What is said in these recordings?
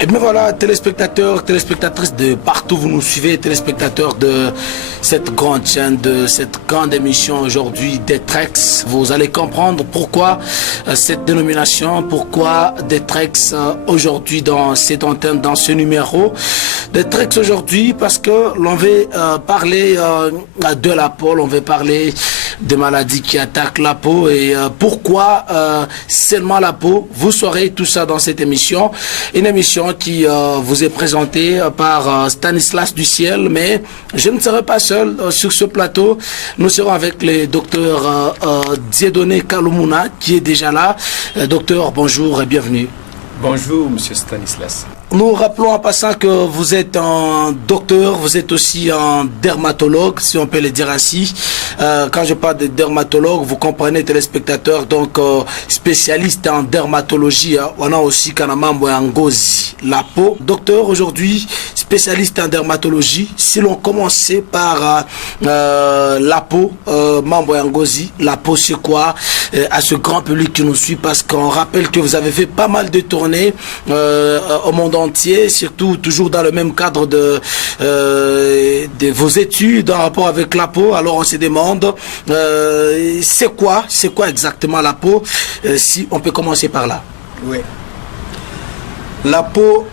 Et bien voilà, téléspectateurs, téléspectatrices de partout vous nous suivez, téléspectateurs de cette grande chaîne, de cette grande émission aujourd'hui Detrex. Vous allez comprendre pourquoi cette dénomination, pourquoi Detrex aujourd'hui dans cette antenne, dans ce numéro. Detrex aujourd'hui parce que l'on veut parler de la peau, on veut parler des maladies qui attaquent la peau et pourquoi seulement la peau. Vous saurez tout ça dans cette émission. Une émission qui vous est présentée par Stanislas du Ciel, mais je ne serai pas seul sur ce plateau. Nous serons avec le docteur Dieudonné Kaloumuna qui est déjà là. Docteur, bonjour et bienvenue. Bonjour, monsieur Stanislas. Nous rappelons en passant que vous êtes un docteur, vous êtes aussi un dermatologue, si on peut le dire ainsi. Quand je parle de dermatologue, vous comprenez, téléspectateurs, donc spécialiste en dermatologie. On a aussi Kanamambo Ngozi, la peau. Docteur, aujourd'hui, spécialiste en dermatologie. Si l'on commençait par la peau, Mambo Ngozi, la peau c'est quoi à ce grand public qui nous suit, parce qu'on rappelle que vous avez fait pas mal de tournées au monde entier, surtout toujours dans le même cadre de vos études en rapport avec la peau. Alors on se demande c'est quoi exactement la peau, si on peut commencer par là. Oui. La peau,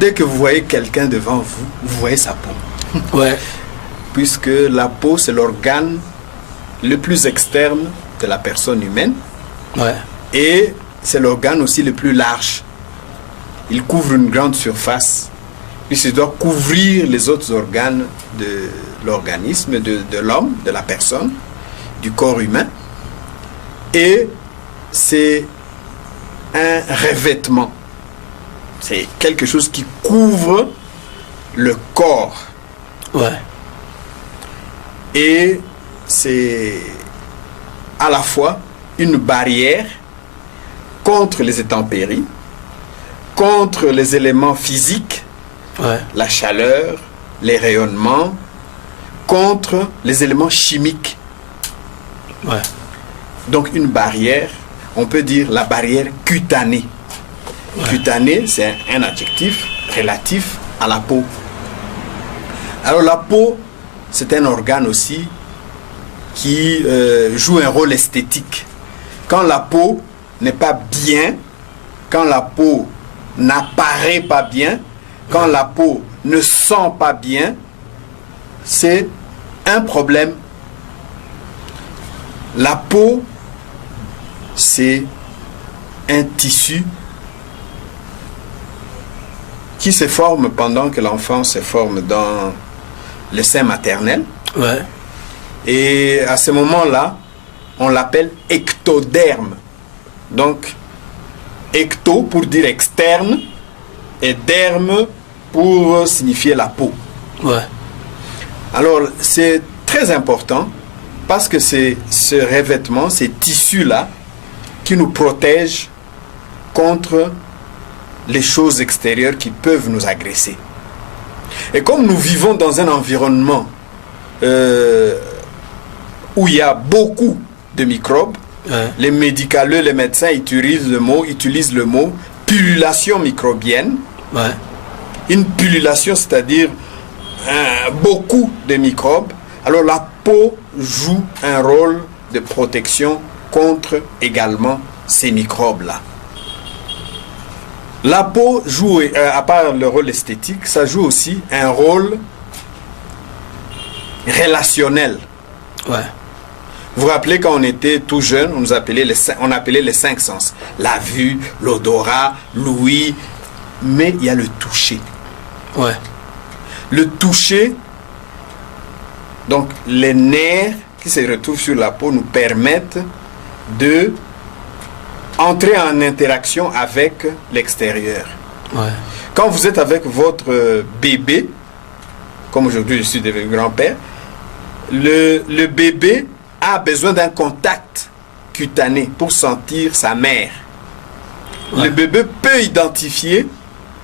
dès que vous voyez quelqu'un devant vous, vous voyez sa peau. Ouais. Puisque la peau, c'est l'organe le plus externe de la personne humaine. Ouais. Et c'est l'organe aussi le plus large. Il couvre une grande surface, puisqu'il doit couvrir les autres organes de l'organisme, de l'homme, de la personne, du corps humain. Et c'est un revêtement. C'est quelque chose qui couvre le corps. Ouais. Et c'est à la fois une barrière contre les intempéries, contre les éléments physiques, Ouais. la chaleur, les rayonnements, contre les éléments chimiques. Ouais. Donc une barrière, on peut dire la barrière cutanée. Ouais. Cutanée, c'est un adjectif relatif à la peau. Alors la peau, c'est un organe aussi qui joue un rôle esthétique. Quand la peau n'est pas bien, quand la peau n'apparaît pas bien, quand la peau ne sent pas bien, c'est un problème. La peau, c'est un tissu qui se forme pendant que l'enfant se forme dans le sein maternel. Ouais. Et à ce moment-là, on l'appelle ectoderme. Donc, ecto pour dire externe et derme pour signifier la peau. Ouais. Alors, c'est très important parce que c'est ce revêtement, ces tissus-là, qui nous protègent contre les choses extérieures qui peuvent nous agresser. Et comme nous vivons dans un environnement où il y a beaucoup de microbes, Ouais. les médicaleux, les médecins utilisent le mot pullulation microbienne. Ouais. Une pullulation, c'est-à-dire beaucoup de microbes. Alors la peau joue un rôle de protection contre également ces microbes-là. La peau joue, à part le rôle esthétique, ça joue aussi un rôle relationnel. Ouais. Vous vous rappelez quand on était tout jeune, on appelait les cinq sens. La vue, l'odorat, l'ouïe, mais il y a le toucher. Ouais. Le toucher, donc les nerfs qui se retrouvent sur la peau nous permettent de entrer en interaction avec l'extérieur. Ouais. Quand vous êtes avec votre bébé, comme aujourd'hui je suis devenu grand-père, le bébé a besoin d'un contact cutané pour sentir sa mère. Ouais. Le bébé peut identifier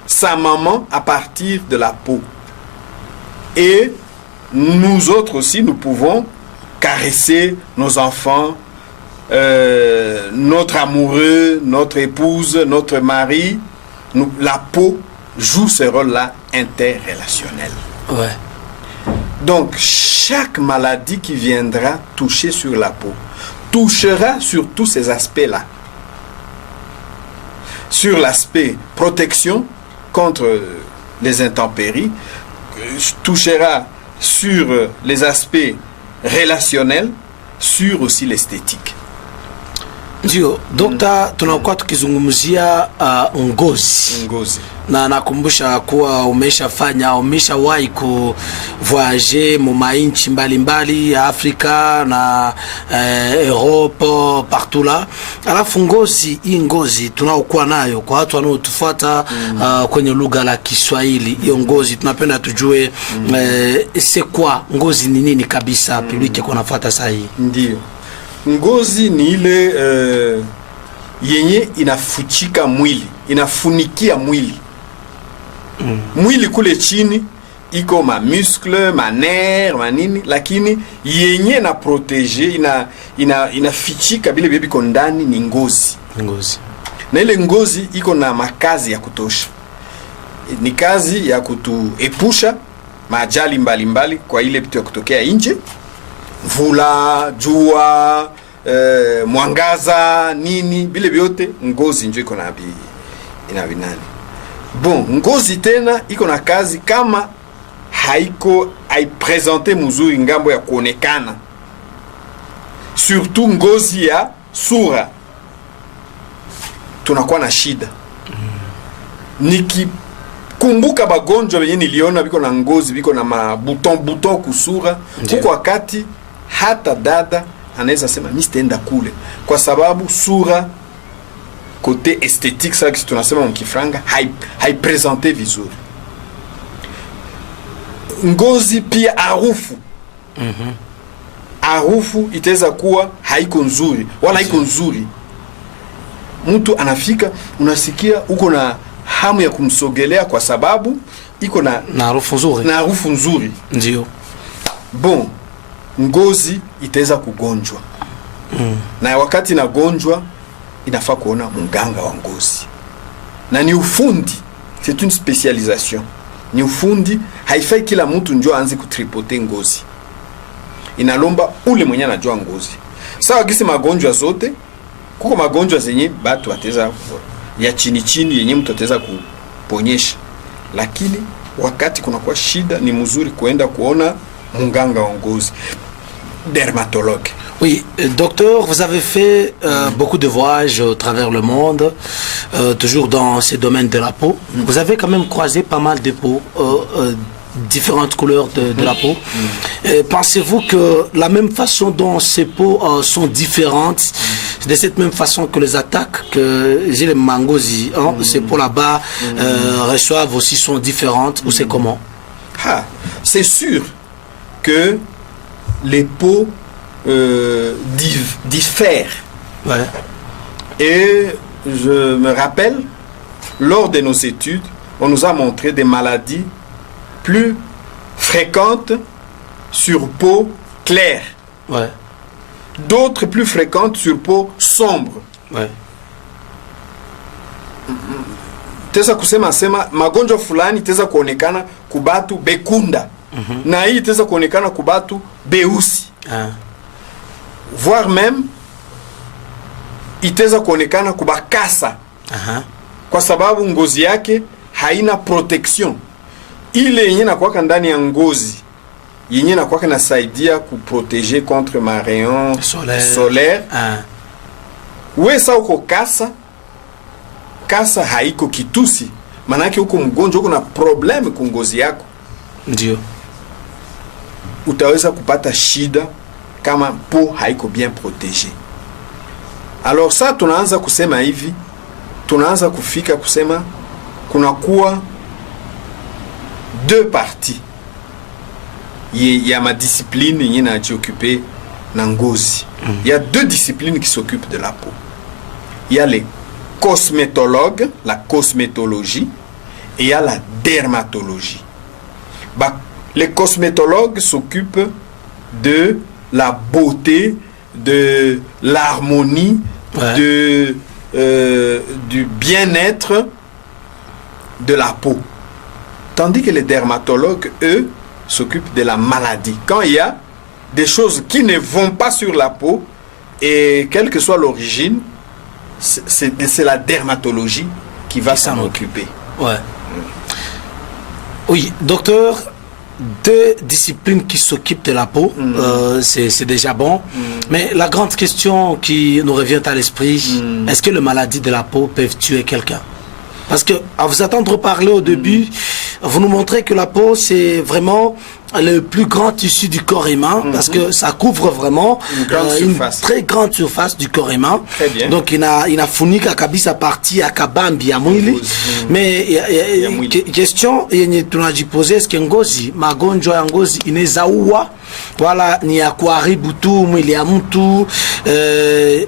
sa maman à partir de la peau. Et nous autres aussi, nous pouvons caresser nos enfants, notre amoureux, notre épouse, notre mari, la peau joue ce rôle-là interrelationnel. Ouais. Donc, chaque maladie qui viendra toucher sur la peau touchera sur tous ces aspects-là. Sur l'aspect protection contre les intempéries, touchera sur les aspects relationnels, sur aussi l'esthétique. Ndio, Dokta, tunakuwa tukizungumzia ngozi. Ngozi. Na nakumbusha kuwa umeshawahi kuvoyager mu mainchi mbalimbali ya Afrika na Europe partout là. Alafu hii ngozi tunaokuwa nayo kwa watu wanaotufuata kwenye lugha la Kiswahili, hiyo ngozi tunapenda tujue c'est quoi ngozi ni nini kabisa, public kwa nafuata sasa hii. Ndio. Ngozi ni ile yenye inafuchika mwili, inafunikia mwili. Mwili kule chini iko ma muscle, ma nerf, manini, lakini yenye na protege, inafichika bile bibi iko ndani ni ngozi. Ngozi. Na ile ngozi iko na makazi ya kutosha. Ni kazi ya kutuepusha majali mbalimbali kwa ile vitu ya kutokea nje. Mvula, jua, mwangaza, nini, bile vyote ngozi ndio iko na binani. Bon, ngozi tena iko na kazi kama haipresente mzuri ngambo ya kuonekana. Surtout ngozi ya sura. Tunakuwa na shida. Nikikumbuka bagonjwa wenye niliona biko na ngozi, biko na mabuton kusura, huko wakati hata dada anaweza sema mimi sitaenda kule kwa sababu sura côté esthétique ça que tunasema mkifranga haipresente vizuri. Ngozi pia harufu. Harufu itaweza kuwa haiko nzuri wala haiko nzuri. Mtu anafika unasikia uko na hamu ya kumsogelea kwa sababu iko na harufu nzuri. Na harufu nzuri. Ndio. Bon, ngozi itaweza kugonjwa. Na wakati inagonjwa inafaa kuona mganga wa ngozi. Na ni ufundi, c'est une spécialisation. Ni ufundi, haifai kila mtu njoo aanze kutripoter ngozi. Inalomba ule mwenye anajua ngozi. Sawa gisi magonjwa zote, kuko magonjwa zenye batu wateza ya chini yenye mtu ataweza kuponyesha. Lakini wakati kunakuwa shida ni mzuri kuenda kuona mganga wa ngozi. Dermatologue. Oui, docteur, vous avez fait beaucoup de voyages à travers le monde, toujours dans ces domaines de la peau. Vous avez quand même croisé pas mal de peaux, différentes couleurs de la peau. Pensez-vous que la même façon dont ces peaux sont différentes, de cette même façon que les attaques que j'ai les mangosi, ces peaux là-bas reçoivent aussi sont différentes, ou c'est comment? C'est sûr que les peaux diffèrent. Ouais. Et je me rappelle, lors de nos études, on nous a montré des maladies plus fréquentes sur peau claire. Ouais. D'autres plus fréquentes sur peau sombre. Ouais. Teza kusema magonjwa fulani teza kuonekana kubatu bekunda. Na hii teza kuonekana kubatu beusi. Voire même iteza kuonekana kubakasa. Kwa sababu ngozi yake haina protection. Ile yenye nakuwaka ndani ya ngozi yenye nakuwaka nasaidia kuproteger contre ma rayon solaire. Wesa uko kasa haiko kitusi, manake uko mgonjwa, uko na probleme ku ngozi yako, ndio utaweza kupata shida kama peau haiko bien protégée. Alors ça tunaanza kusema hivi, tunaanza kufika kusema kunakuwa deux parties ya ma discipline yenye najioccuper na ngozi. Il y a deux disciplines qui s'occupent de la peau. Il y a les cosmétologues, la cosmétologie, et il y a la dermatologie. Les cosmétologues s'occupent de la beauté, de l'harmonie, du bien-être de la peau. Tandis que les dermatologues, eux, s'occupent de la maladie. Quand il y a des choses qui ne vont pas sur la peau, et quelle que soit l'origine, c'est la dermatologie qui va s'en occuper. Ouais. Oui, docteur, deux disciplines qui s'occupent de la peau, c'est déjà bon. Mais la grande question qui nous revient à l'esprit, est-ce que les maladies de la peau peuvent tuer quelqu'un? Parce que, à vous attendre parler au début, vous nous montrez que la peau, c'est vraiment le plus grand tissu du corps humain, parce que ça couvre vraiment une très grande surface du corps humain. Donc, il a fourni kabisa partie à kabambi ya mwili. Mais question yenye tunajipoze, est-ce que ngozi, magonjwa ya ngozi inaweza ua wala ni ya kuharibu tu mwili ya mtu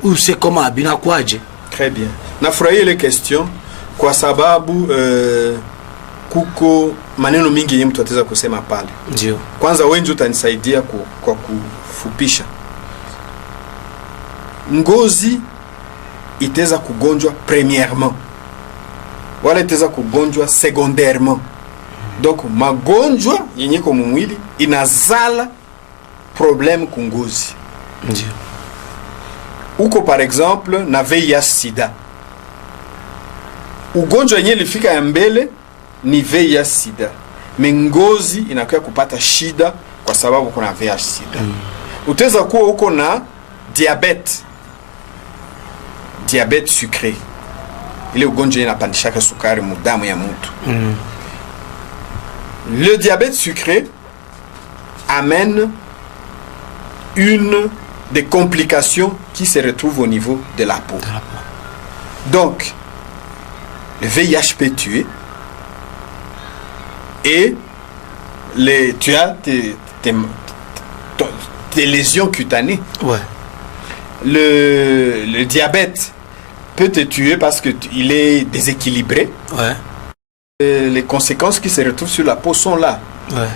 ou c'est comment binakuaje? Très bien. Nafurahia ile question kwa sababu kuko maneno mingi yenye mtu ataweza kusema pale. Ndio. Kwanza wengi utanisaidia kwa kufupisha. Ngozi itaweza kugonjwa premièrement. Wala itaweza kugonjwa secondairement. Donc magonjwa yenye kwa mwili inazala problème ku ngozi. Ndio. Uko par exemple na VIH sida. Ugonjwa yenye lifika ya mbele ni VIH sida. Mengozi inakuwa kupata shida kwa sababu kuna VIH sida. Utaweza kuwa uko na diabete sucré. Ile ugonjwa inapandisha sukari mudamu ya mtu. Le diabète sucré amène une des complications qui se retrouvent au niveau de la peau. Donc, le VIH peut tuer et tu as tes lésions cutanées. Ouais. Le diabète peut te tuer parce qu'il est déséquilibré. Ouais. Les conséquences qui se retrouvent sur la peau sont là. Ouais.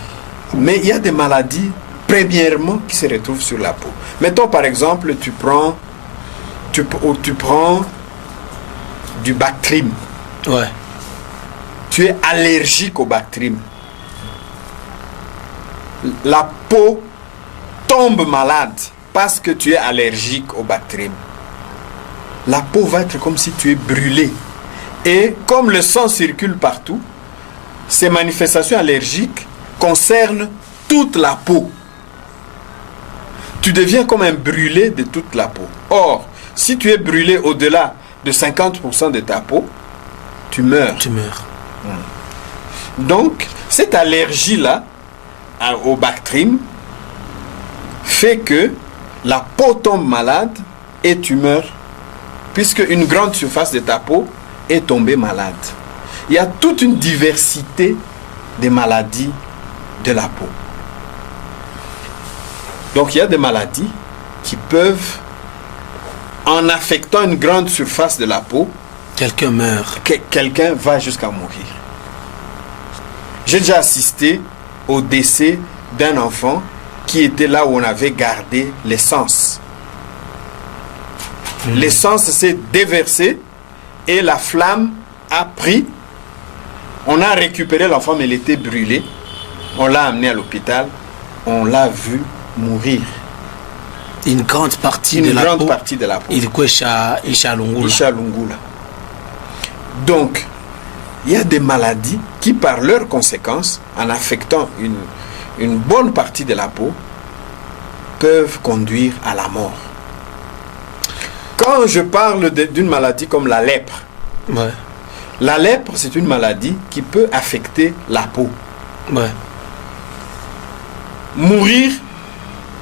Mais il y a des maladies, premièrement, qui se retrouvent sur la peau. Mettons par exemple, tu prends du Bactrim. Ouais. Tu es allergique au Bactrim. La peau tombe malade parce que tu es allergique au Bactrim. La peau va être comme si tu es brûlé. Et comme le sang circule partout, ces manifestations allergiques concernent toute la peau. Tu deviens comme un brûlé de toute la peau. Or, si tu es brûlé au-delà de 50% de ta peau, tu meurs. Tu meurs. Donc, cette allergie-là au Bactrim fait que la peau tombe malade et tu meurs, puisque une grande surface de ta peau est tombée malade. Il y a toute une diversité de maladies de la peau. Donc, il y a des maladies qui peuvent, en affectant une grande surface de la peau, quelqu'un meurt. Quelqu'un va jusqu'à mourir. J'ai déjà assisté au décès d'un enfant qui était là où on avait gardé l'essence. L'essence s'est déversée et la flamme a pris. On a récupéré l'enfant, mais il était brûlé. On l'a amené à l'hôpital. On l'a vu mourir. Une grande partie de la peau. Il Isha Lungula. Donc, il y a des maladies qui, par leurs conséquences, en affectant une bonne partie de la peau, peuvent conduire à la mort. Quand je parle d'une maladie comme la lèpre, ouais. La lèpre, c'est une maladie qui peut affecter la peau. Ouais. Mourir,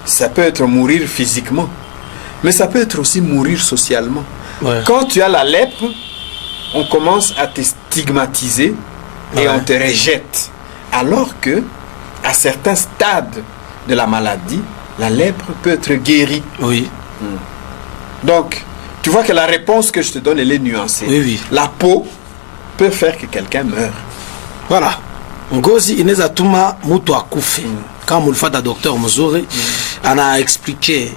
ça peut être mourir physiquement, mais ça peut être aussi mourir socialement. Ouais. Quand tu as la lèpre, on commence à te stigmatiser et on te rejette. Alors que, à certains stades de la maladie, la lèpre peut être guérie. Oui. Donc, tu vois que la réponse que je te donne, elle est nuancée. Oui, oui. La peau peut faire que quelqu'un meure. Voilà. Ngozi inaweza tuma mtu akufe. Kama ulifata docteur mzuri, anaexplike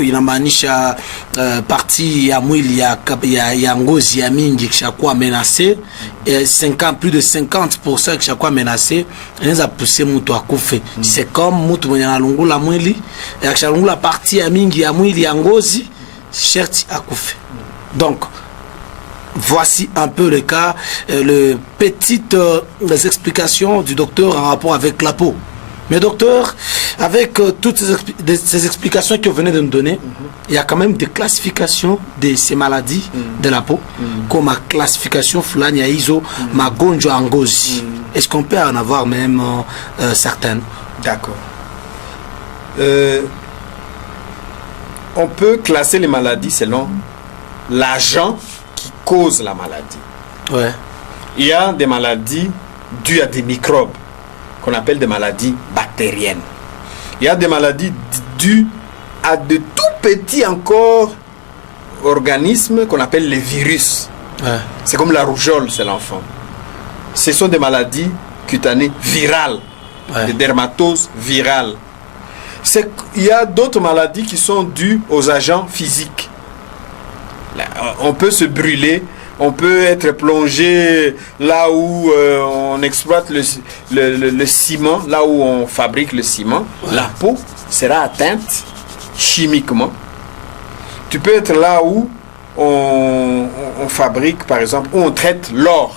inamaanisha parti ya mwili ya ngozi ya mingi kishakuwa menase, plus de 50% kishakuwa menase, inaweza pousser mtu akufe. C'est comme mtu mwenye analungula mwili, akishalungula parti ya mingi ya mwili ya ngozi, sherti akufe. Donc voici un peu le cas, les petites les explications du docteur en rapport avec la peau. Mais docteur, avec toutes ces explications que vous venez de nous donner, il y a quand même des classifications de ces maladies de la peau, comme la classification fulani ya hizo magonjwa ya ngozi. Est-ce qu'on peut en avoir même certaines? D'accord. On peut classer les maladies selon l'agent qui cause la maladie. Ouais. Il y a des maladies dues à des microbes qu'on appelle des maladies bactériennes. Il y a des maladies dues à de tout petits encore organismes qu'on appelle les virus. Ouais. C'est comme la rougeole chez l'enfant. Ce sont des maladies cutanées virales, Ouais. des dermatoses virales. Il y a d'autres maladies qui sont dues aux agents physiques. Là, on peut se brûler, on peut être plongé là où on exploite le ciment, là où on fabrique le ciment. Ouais. La peau sera atteinte chimiquement. Tu peux être là où on fabrique, par exemple, où on traite l'or.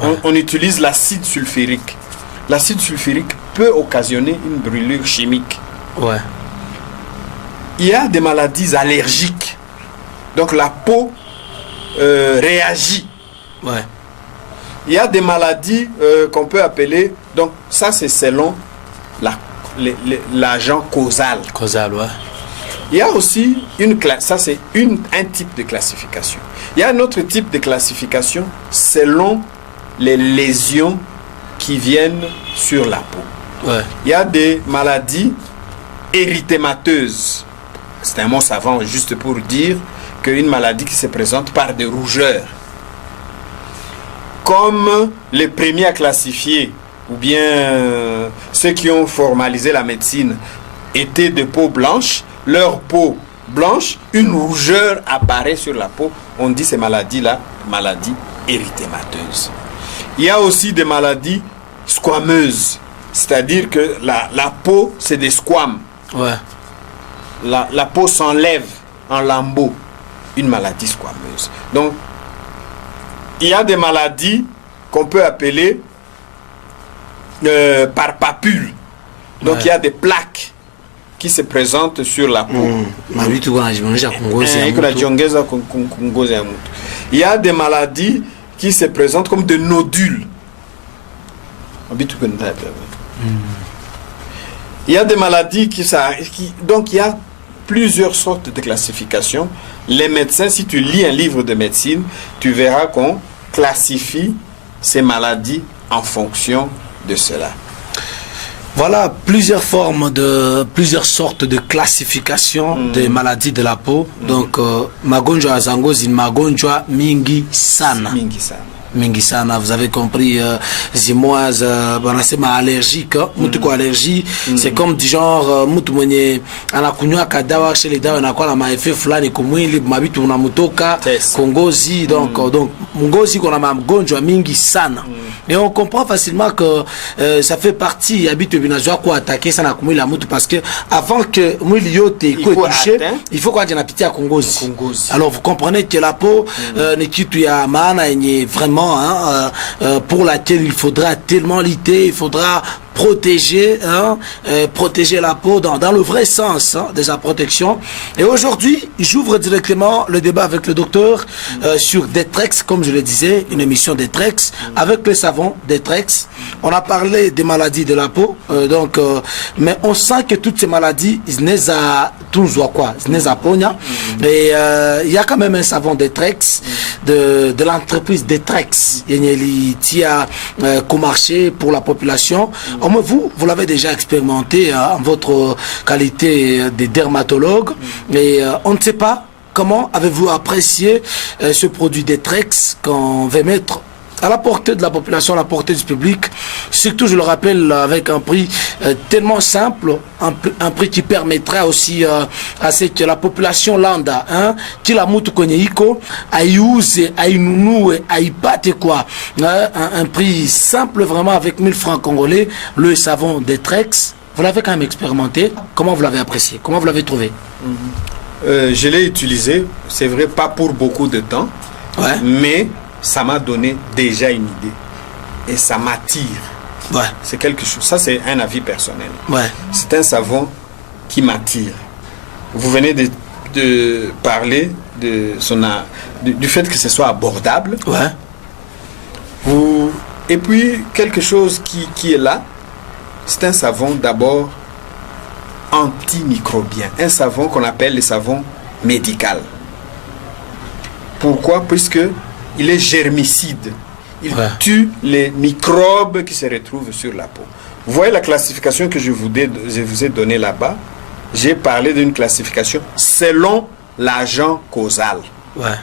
Ouais. On utilise l'acide sulfurique. L'acide sulfurique peut occasionner une brûlure chimique. Ouais. Il y a des maladies allergiques. Donc la peau réagit. Ouais. Il y a des maladies qu'on peut appeler, donc ça c'est selon l'agent causal. Causal, ouais. Il y a aussi ça c'est un type de classification. Il y a un autre type de classification selon les lésions qui viennent sur la peau. Ouais. Il y a des maladies érythémateuses. C'est un mot savant juste pour dire qu'une maladie qui se présente par des rougeurs. Comme les premiers à classifier, ou bien ceux qui ont formalisé la médecine, étaient de peau blanche, leur peau blanche, une rougeur apparaît sur la peau. On dit ces maladies-là, maladies érythémateuses. Il y a aussi des maladies squameuses, c'est-à-dire que la peau, c'est des squames. Ouais. La peau s'enlève en lambeaux, une maladie squameuse. Donc, il y a des maladies qu'on peut appeler par papule. Donc, il y a des plaques qui se présentent sur la peau. Il y a des maladies qui se présentent comme des nodules. Il y a des maladies donc il y a plusieurs sortes de classifications. Les médecins, si tu lis un livre de médecine, tu verras qu'on classifie ces maladies en fonction de cela. Voilà plusieurs sortes de classification des maladies de la peau. Donc magonjwa ya ngozi ni magonjwa mingi sana. Mingi sana, vous avez compris. Zimoise, banasema allergique. Mtu kwa allergie, c'est comme du genre mtu mwenye anakunywa kadawa chez les dawa na kwa na maeffet fulani kumwili mabitu unamutoka kongozi. Donc ngozi kuna magonjwa mingi sana. Et on comprend facilement que ça fait partie habitu binajua kwa attaquer sana kumwili ya mtu parce que avant que mwili yote iko touché, il faut kwa jinapitia kongozi. Alors vous comprenez que la peau ni kitu ya maana yenye vraiment pour laquelle il faudra tellement lutter, il faudra protéger, protéger la peau dans le vrai sens de sa protection. Et aujourd'hui, j'ouvre directement le débat avec le docteur sur Detrex, comme je le disais, une émission Detrex avec le savon Detrex. On a parlé des maladies de la peau, mais on sent que toutes ces maladies, et il y a quand même un savon Detrex de l'entreprise Detrex. Il y a qu'au marché pour la population. Vous l'avez déjà expérimenté en votre qualité de dermatologue, et on ne sait pas comment avez-vous apprécié ce produit Detrex qu'on va mettre à la portée de la population, à la portée du public. Surtout, je le rappelle, avec un prix tellement simple, un prix qui permettra aussi à cette, la population landa, hein, qui la mutu kwenye iko, aiuze, ainunu, aipate quoi. Un prix simple vraiment avec 1000 francs congolais, le savon Detrex. Vous l'avez quand même expérimenté. Comment vous l'avez apprécié? Comment vous l'avez trouvé? Je l'ai utilisé, c'est vrai, pas pour beaucoup de temps, Ouais. mais ça m'a donné déjà une idée. Et ça m'attire. Ouais. C'est quelque chose. Ça, c'est un avis personnel. Ouais. C'est un savon qui m'attire. Vous venez de parler de du fait que ce soit abordable. Ouais. Et puis, quelque chose qui est là, c'est un savon d'abord antimicrobien. Un savon qu'on appelle le savon médical. Pourquoi? Puisque il est germicide. Il tue les microbes qui se retrouvent sur la peau. Vous voyez la classification que je vous ai donnée là-bas? J'ai parlé d'une classification selon l'agent causal. Ouais.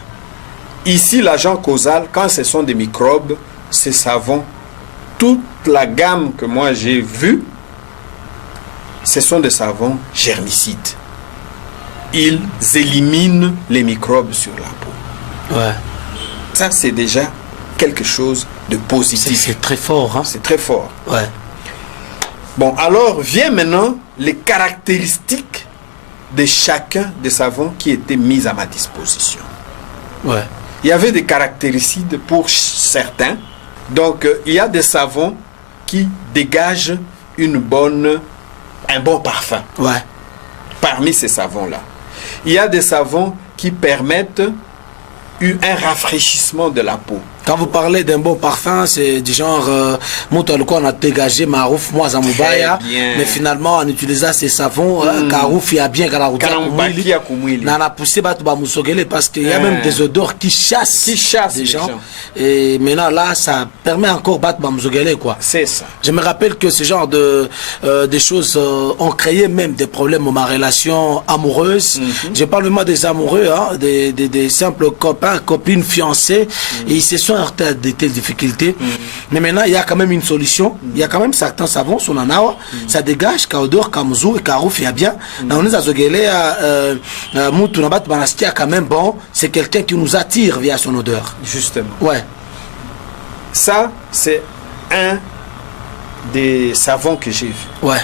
Ici, l'agent causal, quand ce sont des microbes, ces savons, toute la gamme que moi j'ai vue, ce sont des savons germicides. Ils éliminent les microbes sur la peau. Ouais. Ça, c'est déjà quelque chose de positif. C'est très fort, hein? C'est très fort. Ouais. Bon, alors, vient maintenant les caractéristiques de chacun des savons qui étaient mis à ma disposition. Ouais. Il y avait des caractéristiques pour certains. Donc, il y a des savons qui dégagent un bon parfum. Ouais. Parmi ces savons-là. Il y a des savons qui permettent un rafraîchissement de la peau. Quand vous parlez d'un bon parfum, c'est du genre, on a dégagé Marouf, moi, Zamubaya, mais finalement, en utilisant ces savons, Karouf, il y a bien Kararoutia, Nana poussé Batouba Moussogele, parce qu'il y a même des odeurs qui chassent des gens. Et maintenant, là, ça permet encore Batouba Moussogele, quoi. C'est ça. Je me rappelle que ce genre des choses ont créé même des problèmes dans ma relation amoureuse. Je parle vraiment des amoureux, hein, des simples copains, copines, fiancés, et ils se sont heurtés à de telles difficultés. Mais maintenant, il y a quand même une solution. Il y a quand même certains savons, son anawa, ça dégage, Kaodor, Kamuzou et Karouf, il y a bien. On est à Zogele, Moutunabat, Banastia, quand même, bon, c'est quelqu'un qui nous attire via son odeur. Justement. Ouais. Ça, c'est un des savons que j'ai vu. Ouais.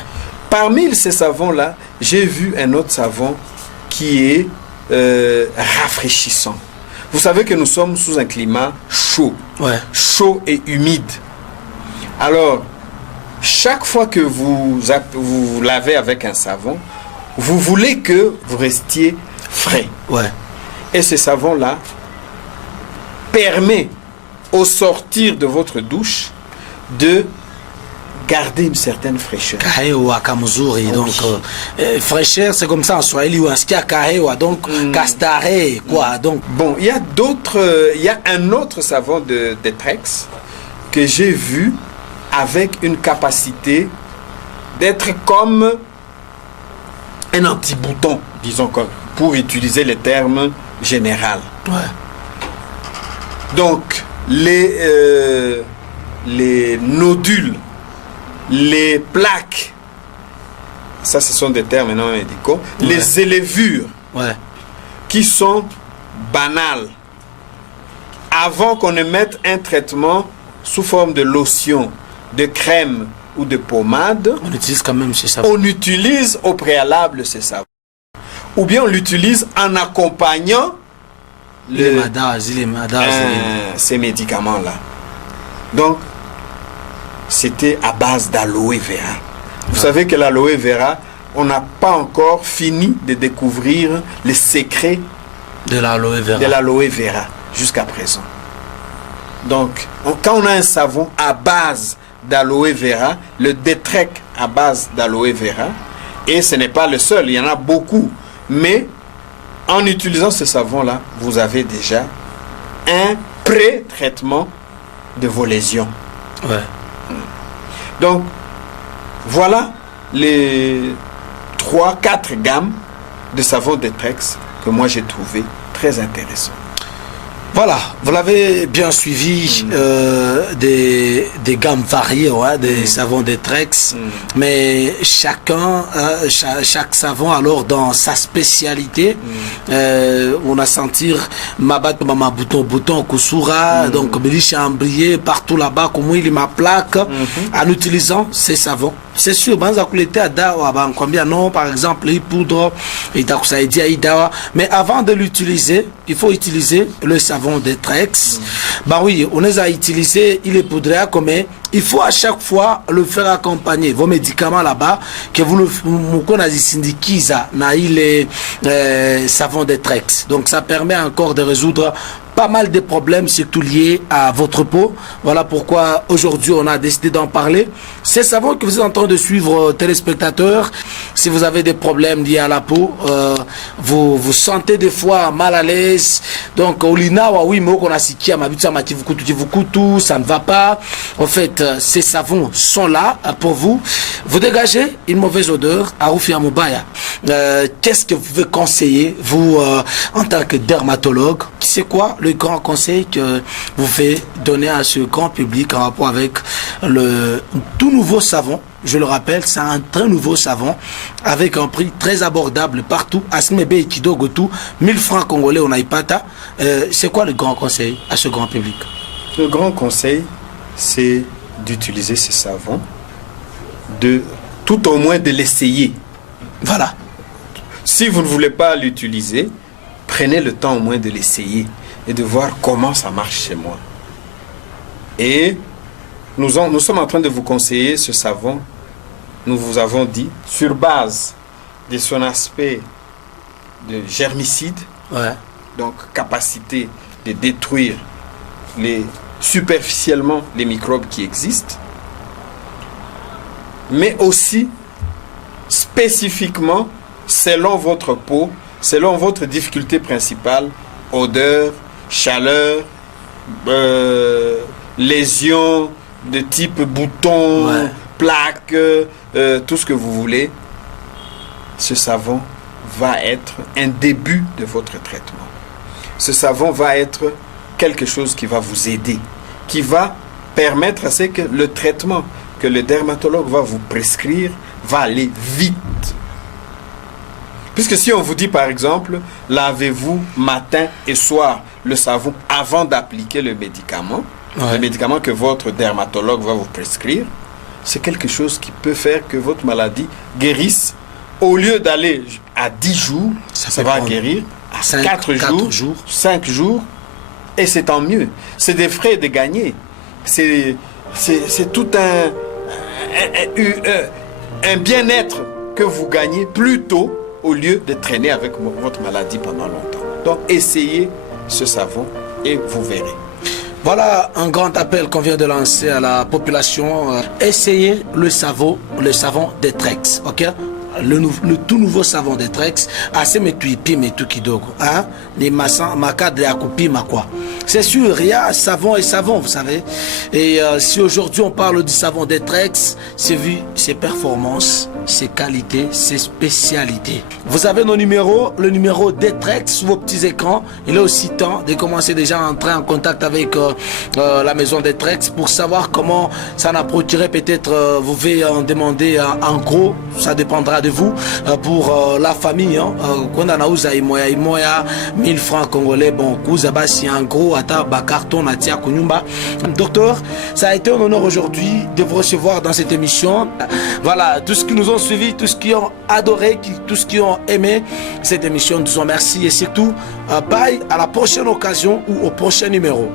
Parmi ces savons-là, j'ai vu un autre savon qui est rafraîchissant. Vous savez que nous sommes sous un climat chaud. Ouais. Chaud et humide. Alors, chaque fois que vous lavez avec un savon, vous voulez que vous restiez frais. Ouais. Et ce savon-là permet, au sortir de votre douche, de garder une certaine fraîcheur. Kahewa Kamuzuri, donc fraîcheur, c'est comme ça en Swahili ou en skia Kahewa, donc Kastare, quoi. Donc bon, il y a un autre savon de Detrex que j'ai vu avec une capacité d'être comme un anti-bouton, disons, pour utiliser les termes généraux. ouais. Donc les nodules, les plaques, ça ce sont des termes non médicaux, Ouais. les élévures Ouais. qui sont banales, avant qu'on ne mette un traitement sous forme de lotion, de crème ou de pommade, On utilise quand même chez ça. on utilise au préalable ces savons. Ou bien on l'utilise en accompagnant Les madas, ces médicaments-là. Donc, c'était à base d'aloe vera. Vous savez que l'aloe vera, on n'a pas encore fini de découvrir les secrets de l'aloe vera. de l'aloe vera jusqu'à présent. Donc, quand on a un savon à base d'aloe vera, le Detrec à base d'aloe vera, et ce n'est pas le seul, il y en a beaucoup, mais en utilisant ce savon-là, vous avez déjà un pré-traitement de vos lésions. Ouais. Donc, voilà les 3-4 gammes de savon Detrex que moi j'ai trouvé très intéressant. Voilà, vous l'avez bien suivi, des gammes variées, ouais, des savons Detrex, mais chacun, chaque savon alors dans sa spécialité, on a senti Mabat Mama Bouton Kusura, donc Béli Chambrier, partout là-bas, comment il ma plaque, en utilisant ces savons. C'est sûr, non, par exemple, les poudres, mais avant de l'utiliser, il faut utiliser le savon Detrex. Bah oui, on les a utilisés, il est poudré comme il faut à chaque fois le faire accompagner. Vos médicaments là-bas, que vous le syndikiza, na il est savon Detrex. Donc ça permet encore de résoudre pas mal de problèmes, surtout liés à votre peau. Voilà pourquoi aujourd'hui on a décidé d'en parler. Ces savons que vous êtes en train de suivre, téléspectateurs, si vous avez des problèmes liés à la peau, vous vous sentez des fois mal à l'aise. Donc, ça ne va pas. En fait, ces savons sont là pour vous. Vous dégagez une mauvaise odeur à Rufia Moubaya. Qu'est-ce que vous pouvez conseiller, vous, en tant que dermatologue? C'est quoi le grand conseil que vous faites donner à ce grand public en rapport avec le tout nouveau savon? Je le rappelle, c'est un très nouveau savon avec un prix très abordable partout. Asmebe et Kidogotou, 1000 francs congolais, on a Ipata. C'est quoi le grand conseil à ce grand public? Le grand conseil, c'est d'utiliser ce savon, de tout au moins de l'essayer. Voilà. Si vous ne voulez pas l'utiliser, prenez le temps au moins de l'essayer et de voir comment ça marche chez moi. Et nous sommes en train de vous conseiller ce savon, nous vous avons dit, sur base de son aspect de germicide, donc capacité de détruire superficiellement les microbes qui existent, mais aussi spécifiquement selon votre peau, selon votre difficulté principale, odeur, chaleur, lésions de type bouton, plaque, tout ce que vous voulez, ce savon va être un début de votre traitement. Ce savon va être quelque chose qui va vous aider, qui va permettre à ce que le traitement que le dermatologue va vous prescrire va aller vite. Puisque si on vous dit par exemple, lavez-vous matin et soir le savon avant d'appliquer le médicament que votre dermatologue va vous prescrire, c'est quelque chose qui peut faire que votre maladie guérisse. Au lieu d'aller à 10 jours, ça va guérir à 4 jours, 5 jours, et c'est tant mieux. C'est des frais de gagner. C'est tout un bien-être que vous gagnez plus tôt au lieu de traîner avec votre maladie pendant longtemps. Donc, essayez ce savon et vous verrez. Voilà un grand appel qu'on vient de lancer à la population. Essayez le savon Detrex, ok? Le tout nouveau savon Detrex, assez metuipi metu kidogo, hein? Les maka de akupi makwa. C'est sûr, il y a savon et savon, vous savez. Et si aujourd'hui on parle du savon Detrex, c'est vu ses performances, ses qualités, ses spécialités. Vous avez nos numéros, le numéro Detrex sur vos petits écrans. Il est aussi temps de commencer déjà à entrer en contact avec la maison Detrex pour savoir comment ça n'approcherait. Peut-être vous pouvez en demander en gros, ça dépendra de vous. Pour la famille, quand on a 1000 francs congolais, bon, en gros, carton, docteur, ça a été un honneur aujourd'hui de vous recevoir dans cette émission. Voilà, tous ceux qui nous ont suivis, tous ceux qui ont adoré, tous ceux qui ont aimé cette émission, nous en remercie et surtout, bye, à la prochaine occasion ou au prochain numéro.